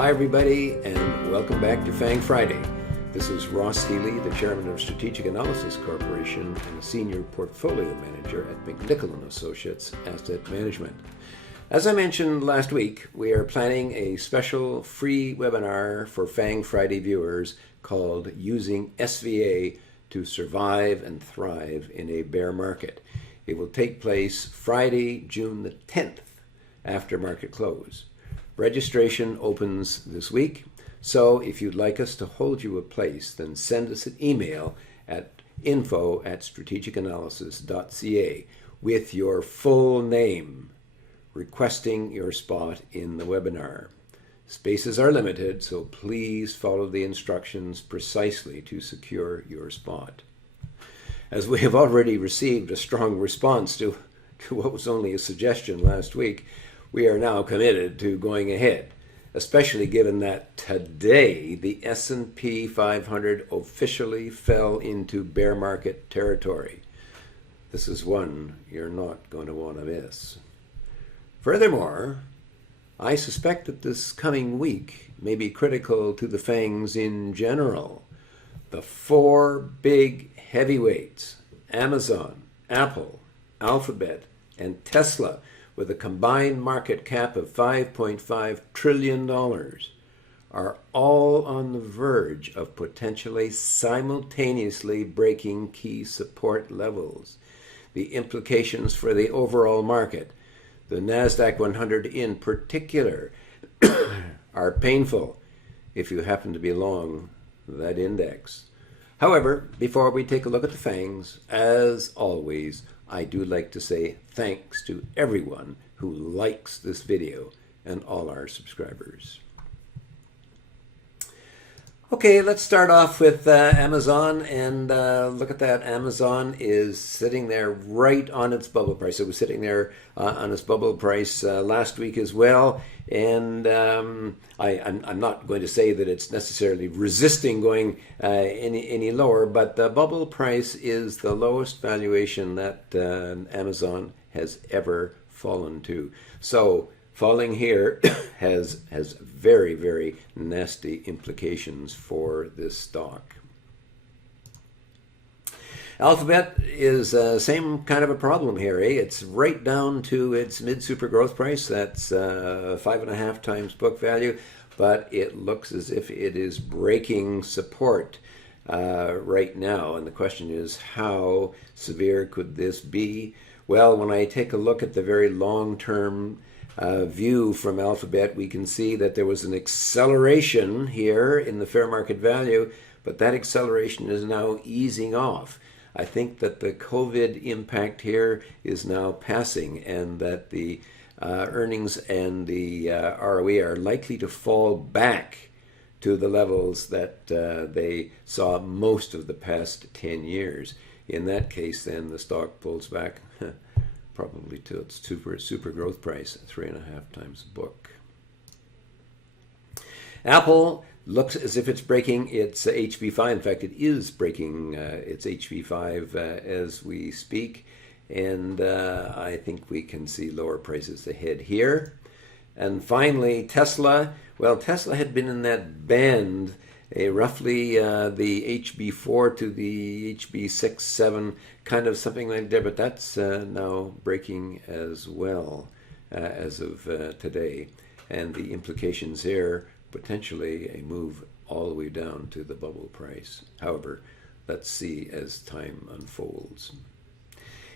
Hi everybody, and welcome back to FANG Friday. This is Ross Healy, the chairman of Strategic Analysis Corporation and a senior portfolio manager at McNichol & Associates Asset Management. As I mentioned last week, we are planning a special free webinar for FANG Friday viewers called Using SVA to Survive and Thrive in a Bear Market. It will take place Friday, June the 10th, after market close. Registration opens this week, so if you'd like us to hold you a place, then send us an email at info@strategicanalysis.ca with your full name, requesting your spot in the webinar. Spaces are limited, so please follow the instructions precisely to secure your spot. As we have already received a strong response to what was only a suggestion last week, we are now committed to going ahead, especially given that today the S&P 500 officially fell into bear market territory. This is one you're not going to want to miss. Furthermore, I suspect that this coming week may be critical to the FANGs in general. The four big heavyweights, Amazon, Apple, Alphabet, and Tesla, with a combined market cap of $5.5 trillion, are all on the verge of potentially simultaneously breaking key support levels. The implications for the overall market, the NASDAQ 100 in particular, are painful if you happen to be long that index. However, before we take a look at the FANGs, as always, I do like to say thanks to everyone who likes this video and all our subscribers. Okay, let's start off with Amazon, and look at that. Amazon is sitting there right on its bubble price. It was sitting there on its bubble price last week as well, and I'm not going to say that it's necessarily resisting going any lower, but the bubble price is the lowest valuation that Amazon has ever fallen to. So falling here has very, very nasty implications for this stock. Alphabet is same kind of a problem here. It's right down to its mid-super growth price. That's 5.5 times book value, but it looks as if it is breaking support right now. And the question is, how severe could this be? Well, when I take a look at the very long-term view from Alphabet, we can see that there was an acceleration here in the fair market value, but that acceleration is now easing off. I think that the COVID impact here is now passing, and that the earnings and the ROE are likely to fall back to the levels that they saw most of the past 10 years. In that case, then the stock pulls back probably to its super growth price, 3.5 times book. Apple looks as if it's breaking its HB5. In fact, it is breaking its HB5 as we speak, and I think we can see lower prices ahead here. And finally, Tesla. Well, Tesla had been in that band, roughly the HB4 to the HB6, 7, kind of something like that, but that's now breaking as well as of today. And the implications here, potentially a move all the way down to the bubble price. However, let's see as time unfolds.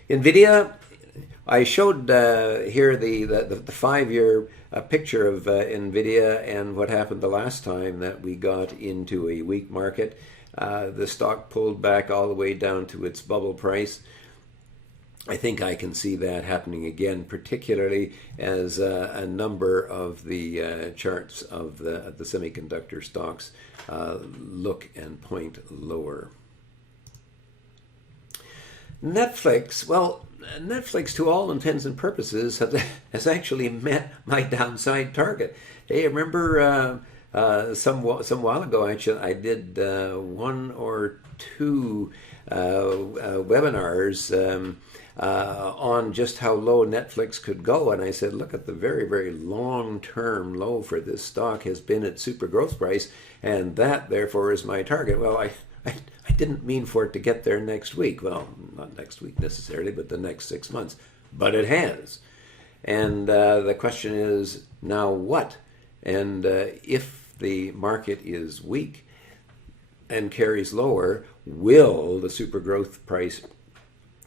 NVIDIA, I showed here the 5-year picture of NVIDIA and what happened the last time that we got into a weak market. The stock pulled back all the way down to its bubble price. I think I can see that happening again, particularly as a number of the charts of the semiconductor stocks look and point lower. Netflix, well, Netflix, to all intents and purposes, has actually met my downside target. Hey, remember some while ago, actually, I did 1 or 2 webinars on just how low Netflix could go. And I said, look at the very, very long-term low for this stock has been at super growth price, and that, therefore, is my target. Well, I didn't mean for it to get there next week. Well, not next week necessarily, but the next 6 months. But it has. And the question is, now what? And if the market is weak and carries lower, will the super growth price,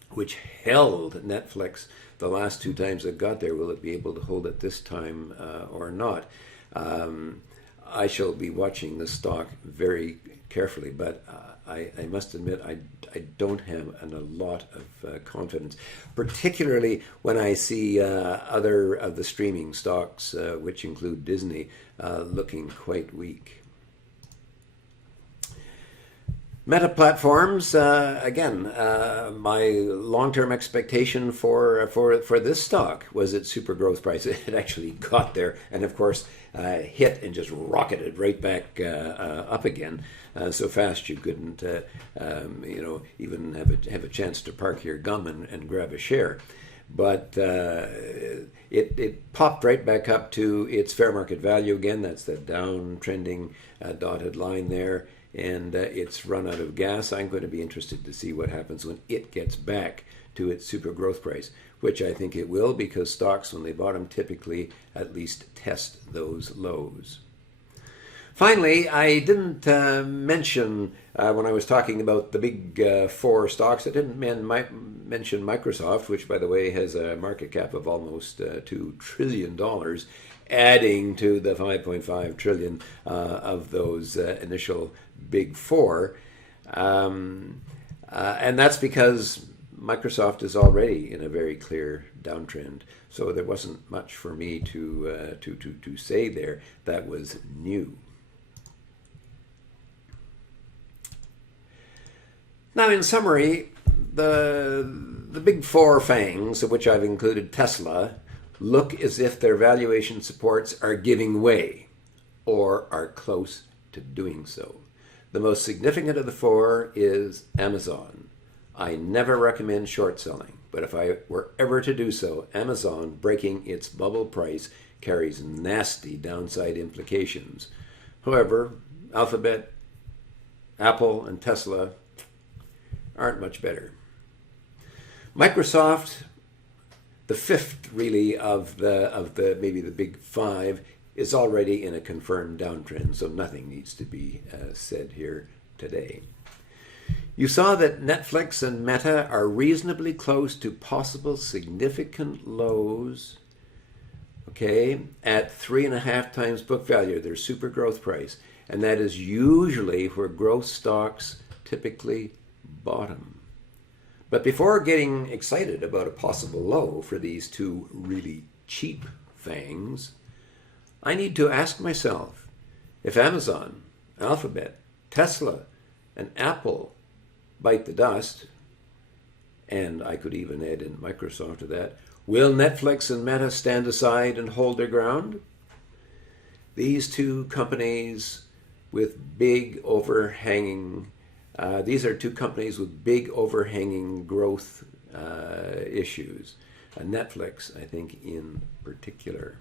which held Netflix the last 2 times it got there, will it be able to hold it this time or not? I shall be watching the stock very carefully, but I must admit I don't have a lot of confidence, particularly when I see other of the streaming stocks, which include Disney, looking quite weak. Meta platforms, again, my long-term expectation for this stock was its super growth price. It actually got there, and of course hit and just rocketed right back up again, so fast you couldn't, even have a chance to park your gum and grab a share. But it popped right back up to its fair market value again. That's the downtrending dotted line there. And it's run out of gas. I'm going to be interested to see what happens when it gets back to its super growth price, which I think it will, because stocks, when they bottom, typically at least test those lows. Finally, I didn't mention, when I was talking about the big 4 stocks, I didn't mention Microsoft, which, by the way, has a market cap of almost $2 trillion, adding to the 5.5 trillion of those initial big 4. And that's because Microsoft is already in a very clear downtrend. So there wasn't much for me to say there that was new. Now, in summary, the big 4 FANGs, of which I've included Tesla, look as if their valuation supports are giving way or are close to doing so. The most significant of the 4 is Amazon. I never recommend short selling, but if I were ever to do so, Amazon breaking its bubble price carries nasty downside implications. However, Alphabet, Apple, and Tesla aren't much better. Microsoft, the 5th really of the maybe the big 5, is already in a confirmed downtrend, so nothing needs to be said here today. You saw that Netflix and Meta are reasonably close to possible significant lows, okay, at 3.5 times book value, their super growth price, and that is usually where growth stocks typically bottom. But before getting excited about a possible low for these 2 really cheap FANGs, I need to ask myself, if Amazon, Alphabet, Tesla, and Apple bite the dust, and I could even add in Microsoft to that, will Netflix and Meta stand aside and hold their ground? These 2 companies with big overhanging these are 2 companies with big overhanging growth issues. Netflix, I think, in particular.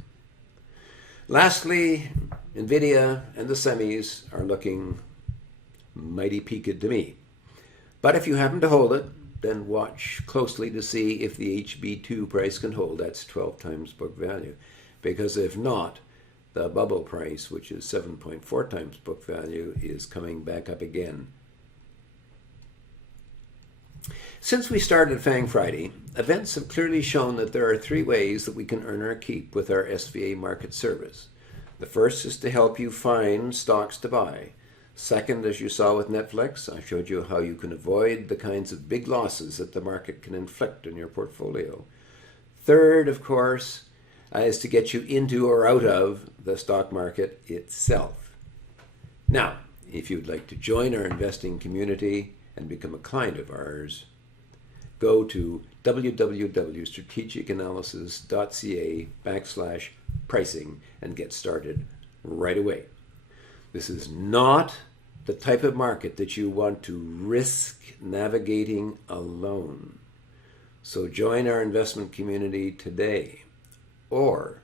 Lastly, NVIDIA and the semis are looking mighty peaked to me. But if you happen to hold it, then watch closely to see if the HB2 price can hold. That's 12 times book value. Because if not, the bubble price, which is 7.4 times book value, is coming back up again. Since we started FANG Friday, events have clearly shown that there are 3 ways that we can earn our keep with our SVA market service. The first is to help you find stocks to buy. Second, as you saw with Netflix, I showed you how you can avoid the kinds of big losses that the market can inflict on your portfolio. Third, of course, is to get you into or out of the stock market itself. Now, if you'd like to join our investing community and become a client of ours, go to www.strategicanalysis.ca/pricing and get started right away. This is not the type of market that you want to risk navigating alone. So join our investment community today. Or,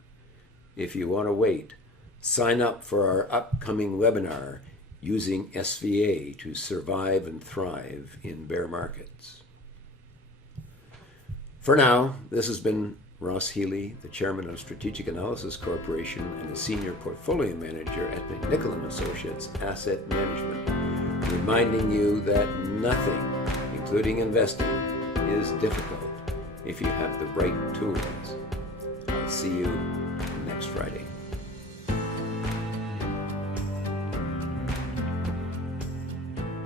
if you want to wait, sign up for our upcoming webinar, Using SVA to Survive and Thrive in Bear Markets. For now, this has been Ross Healy, the chairman of Strategic Analysis Corporation and the senior portfolio manager at McNichol & Associates Asset Management, reminding you that nothing, including investing, is difficult if you have the right tools. I'll see you next Friday.